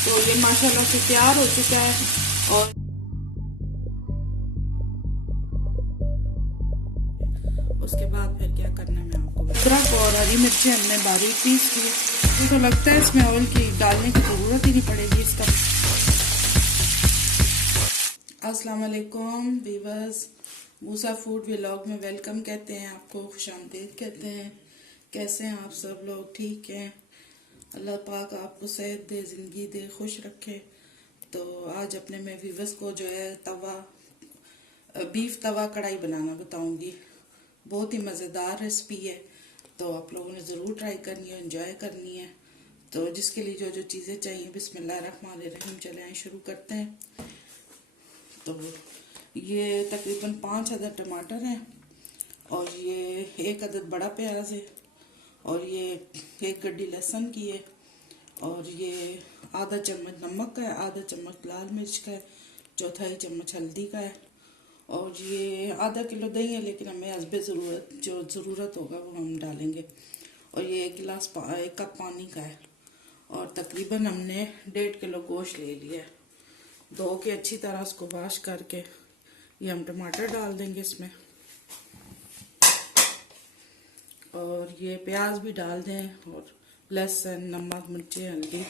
तो ये माशाल्लाह से तैयार हो चुका है। और उसके बाद फिर क्या करना है मैं आपको अदरक और हरी मिर्ची हमने बारीक पीस की। तो लगता है इसमें ऑयल की डालने की जरूरत ही नहीं पड़ेगी इसका। अस्सलाम वालेकुम वीवर्स, मूसा फूड व्लॉग में वेलकम कहते हैं आपको, खुशामदीद कहते हैं। कैसे हैं आप सब लोग? ठीक हैं? अल्लाह पाक आपको सेहत दे, जिंदगी दे, खुश रखे। तो आज अपने मैं वीवर्स को जो है बीफ तवा कढ़ाई बनाना बताऊंगी। बहुत ही मज़ेदार रेसिपी है, तो आप लोगों ने ज़रूर ट्राई करनी है, एंजॉय करनी है। तो जिसके लिए जो जो चीज़ें चाहिए, बिस्मिल्लाहिर्रहमानिर्रहीम, चले आए शुरू करते हैं। तो ये तकरीबन 5 अदद टमाटर हैं, और ये 1 अदद बड़ा प्याज है, और ये 1 गड्डी लहसुन की है, और ये आधा चम्मच नमक का है, आधा चम्मच लाल मिर्च का है, चौथाई चम्मच हल्दी का है, और ये आधा किलो दही है, लेकिन हमें हस्बे ज़रूरत होगा वो हम डालेंगे। और ये 1 कप पानी का है, और तकरीबन हमने 1.5 किलो गोश्त ले लिया है। धो के अच्छी तरह उसको वॉश करके ये हम टमाटर डाल देंगे इसमें, और ये प्याज भी डाल दें, और लहसुन, नमक, मिर्ची, हल्दी,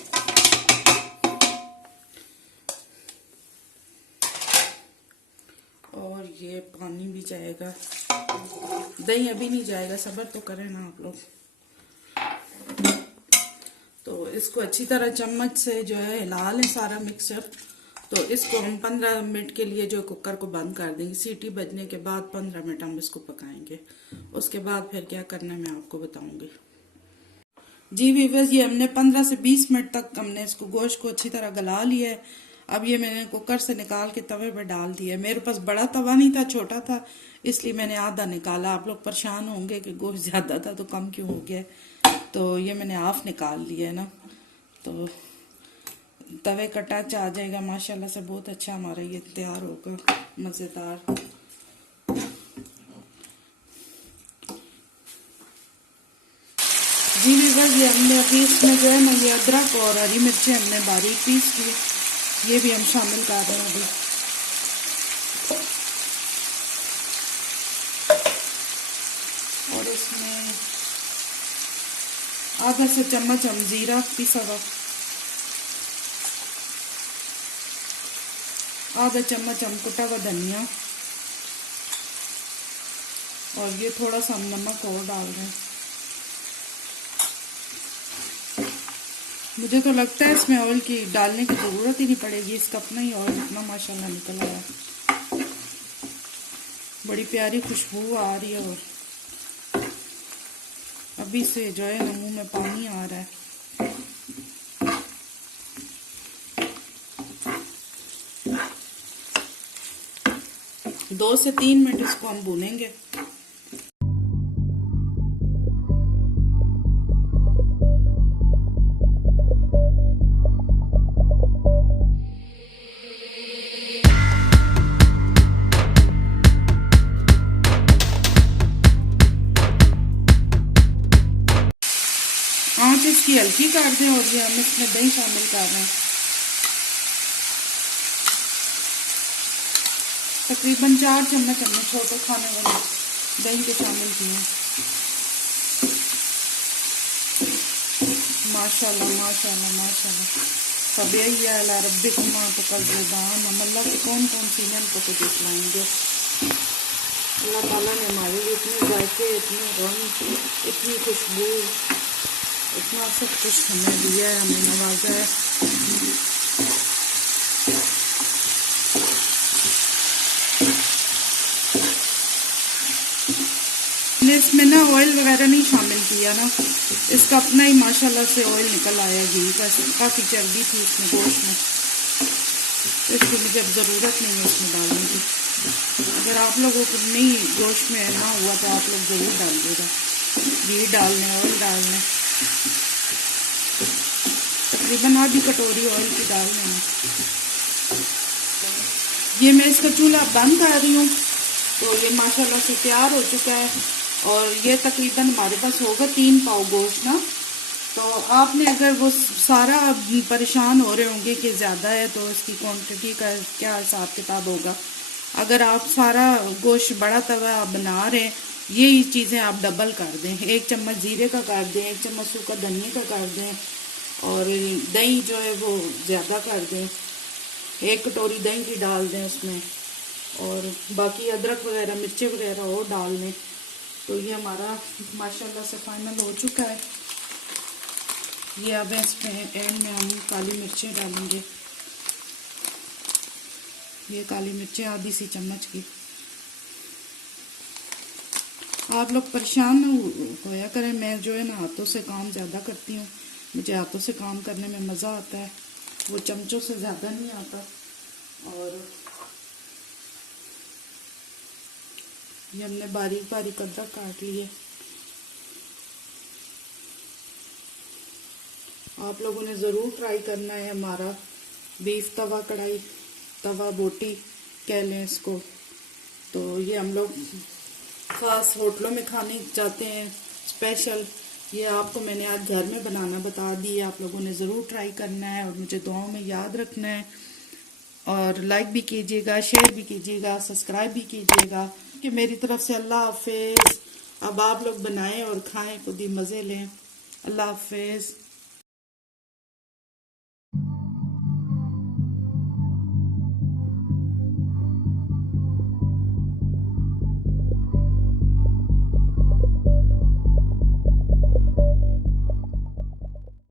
और ये पानी भी जाएगा। दही अभी नहीं जाएगा, सब्र तो करें ना आप लोग। तो इसको अच्छी तरह चम्मच से जो है हिला लें सारा मिक्सचर। तो इसको हम 15 मिनट के लिए जो कुकर को बंद कर देंगे। सीटी बजने के बाद 15 मिनट हम इसको पकाएंगे। उसके बाद फिर क्या करना है मैं आपको बताऊंगी। जी वीवर्स, ये हमने 15 से 20 मिनट तक हमने इसको गोश्त को अच्छी तरह गला लिया है। अब ये मैंने कुकर से निकाल के तवे पर डाल दिया है। मेरे पास बड़ा तवा नहीं था, छोटा था, इसलिए मैंने आधा निकाला। आप लोग परेशान होंगे कि गोश्त ज्यादा था तो कम क्यों हो गया। तो ये मैंने हाफ निकाल लिया है ना, तो तवे का टच आ जाएगा माशाल्लाह से। बहुत अच्छा हमारा ये तैयार होगा, मज़ेदार। जी वीवर्स, ये हमने अभी इसमें जो है ना, ये अदरक और हरी मिर्ची हमने बारीक पीस की, ये भी हम शामिल कर रहे हैं अभी। और इसमें आधा से चम्मच हम जीरा पीसा हुआ, आधा चम्मच हम कुटा हुआ धनिया, और ये थोड़ा सा हम नमक और डाल रहे हैं। मुझे तो लगता है इसमें ऑयल की डालने की ज़रूरत ही नहीं पड़ेगी, इसका अपना ही ऑयल इतना माशाल्लाह निकल आया। बड़ी प्यारी खुशबू आ रही है, और अभी से जो है ना मुंह में पानी आ रहा है। 2 से 3 मिनट इसको हम भूनेंगे। आंच इसकी हल्की कर दें, और ये हम इसमें दही शामिल कर रहे हैं। तकरीबन 4 चम्मच हमने छोटे खाने वाले दही के शामिल किए हैं। माशाल्लाह माशाल्लाह माशाल्लाह, सब यही है रब्बिकुमा तो कल जुबान। हम अल्लाह की कौन कौन सी नेमतों को दिखलाएंगे। अल्लाह ताला ने हमारे लिए इतने जायके, इतने रंग, इतनी खुशबू, इतना सब कुछ हमें दिया है, हमें नवाजा है। मैंने इसमें ना ऑयल वगैरह नहीं शामिल किया ना, इसका अपना ही माशाल्लाह से ऑयल निकल आया घी का। काफ़ी चर्बी थी इसमें गोश्त में, तो इसकी मुझे अब ज़रूरत नहीं है इसमें डालने की। अगर आप लोगों को नहीं गोश्त में ना हुआ तो आप लोग ज़रूर डालिएगा। घी डालने, ऑयल डालने, तकरीबन आधी कटोरी ऑयल की डाल लेना। ये मैं इसका चूल्हा बंद कर रही हूँ। तो ये माशाल्लाह से तैयार हो चुका है, और ये तकरीबन हमारे पास होगा 3 पाव गोश्त ना। तो आपने अगर वो सारा परेशान हो रहे होंगे कि ज़्यादा है तो इसकी क्वांटिटी का क्या हिसाब किताब होगा। अगर आप सारा गोश्त बड़ा तवा आप बना रहे हैं, यही चीज़ें आप डबल कर दें। 1 चम्मच जीरे का कर दें, 1 चम्मच सूखा धनिया का कर दें, और दही जो है वो ज़्यादा कर दें, 1 कटोरी दही की डाल दें उसमें, और बाकी अदरक वगैरह मिर्ची वगैरह और डाल दें। तो ये हमारा माशाल्लाह से फाइनल हो चुका है। ये अब इसमें एंड में हम काली मिर्चें डालेंगे। ये काली मिर्चें आधी सी चम्मच की। आप लोग परेशान न होया करें, मैं जो है ना हाथों से काम ज़्यादा करती हूँ, मुझे हाथों से काम करने में मज़ा आता है, वो चमचों से ज़्यादा नहीं आता। और ये हमने बारीक बारीक अदरक काट लिए। आप लोगों ने ज़रूर ट्राई करना है हमारा बीफ तवा कढ़ाई, तवा बोटी कह लें इसको। तो ये हम लोग ख़ास होटलों में खाने जाते हैं स्पेशल। ये आपको मैंने आज घर में बनाना बता दी, आप लोगों ने ज़रूर ट्राई करना है और मुझे दुआओं में याद रखना है। और लाइक भी कीजिएगा, शेयर भी कीजिएगा, सब्सक्राइब भी कीजिएगा। कि मेरी तरफ से अल्लाह हाफिज़। अब आप लोग बनाएं और खाएं, खुद ही मज़े लें। अल्लाह हाफिज़।